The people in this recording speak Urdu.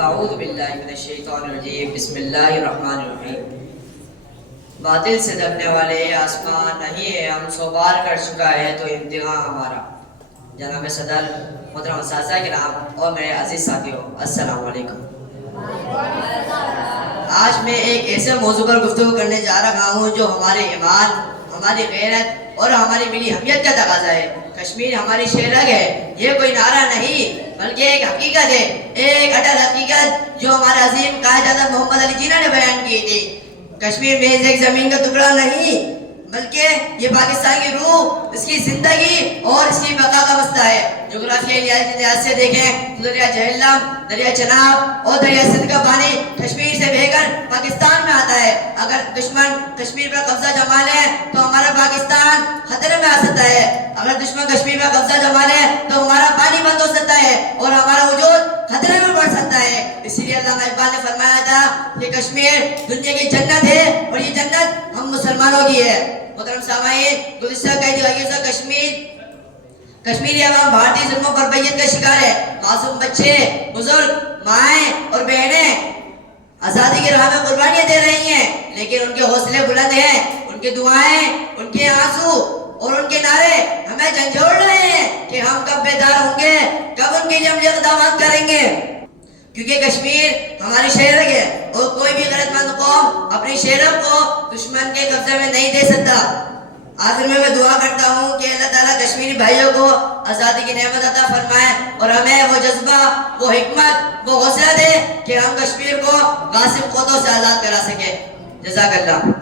اعوذ باللہ من الشیطان الرجیم بسم اللہ الرحمن الرحیم۔ باطل سے ڈرنے والے آسمان نہیں ہے، ہم سو بار کر چکا ہے تو امتحان ہمارا۔ جناب صدر، محترم اساتذہ کرام اور میرے عزیز ساتھیوں، السلام علیکم۔ آج میں ایک ایسے موضوع پر گفتگو کرنے جا رہا ہوں جو ہمارے ایمان، ہماری غیرت اور ہماری ملی حمیت کا تقاضا ہے۔ کشمیر ہماری شیرگ ہے، یہ کوئی نعرہ نہیں بلکہ ایک حقیقت ہے، ایک اٹل حقیقت جو ہمارے عظیم قائد اعظم محمد علی جناح نے بیان کی تھی۔ کشمیر محض ایک زمین کا ٹکڑا نہیں بلکہ یہ پاکستان کی روح، اس کی زندگی اور اس کی بقا کا مسئلہ ہے۔ جغرافیائی لحاظ سے دیکھیں تو دریا جہلم، دریا چناب اور دریا سندھ کا پانی کشمیر سے بہہ کر پاکستان میں آتا ہے۔ اگر دشمن کشمیر پر قبضہ جما لے تو ہمارا پاکستان خطرے میں آ سکتا ہے۔ اگر دشمن کشمیر پر قبضہ جما لے تو ہمارا پانی بند ہو سکتا ہے اور ہمارا وجود خطرے میں پڑ سکتا ہے۔ اسی لیے علامہ اقبال نے فرمایا تھا کہ کشمیر دنیا کی جنت ہے اور یہ جنت ہم مسلمانوں کی ہے۔ محترم سامعین، گزشتہ کئی دہائیوں سے کشمیری عوام بھارتی ظلموں پر بیعت کا شکار ہے۔ معصوم بچے، بزرگ، مائیں اور بہنیں آزادی کی راہ میں قربانیاں دے رہی ہیں، لیکن ان کے حوصلے بلند ہیں، ان کی دعائیں، ان کے آنسو اور ان کے نعرے ہمیں جھنجھوڑ رہے ہیں کہ ہم کب بیدار ہوں گے، کب ان کے لیے عملی اقدامات کریں گے، کیونکہ کشمیر ہماری شیرگ ہے اور کوئی بھی غیرت مند قوم اپنی شیرگ کو دشمن کے قبضے میں نہیں دے سکتا۔ آخر میں دعا کرتا ہوں کہ اللہ تعالیٰ کشمیری بھائیوں کو آزادی کی نعمت عطا فرمائے اور ہمیں وہ جذبہ، وہ حکمت، وہ حوصلہ دے کہ ہم کشمیر کو غاصب قوتوں سے آزاد کرا سکیں۔ جزاک اللہ۔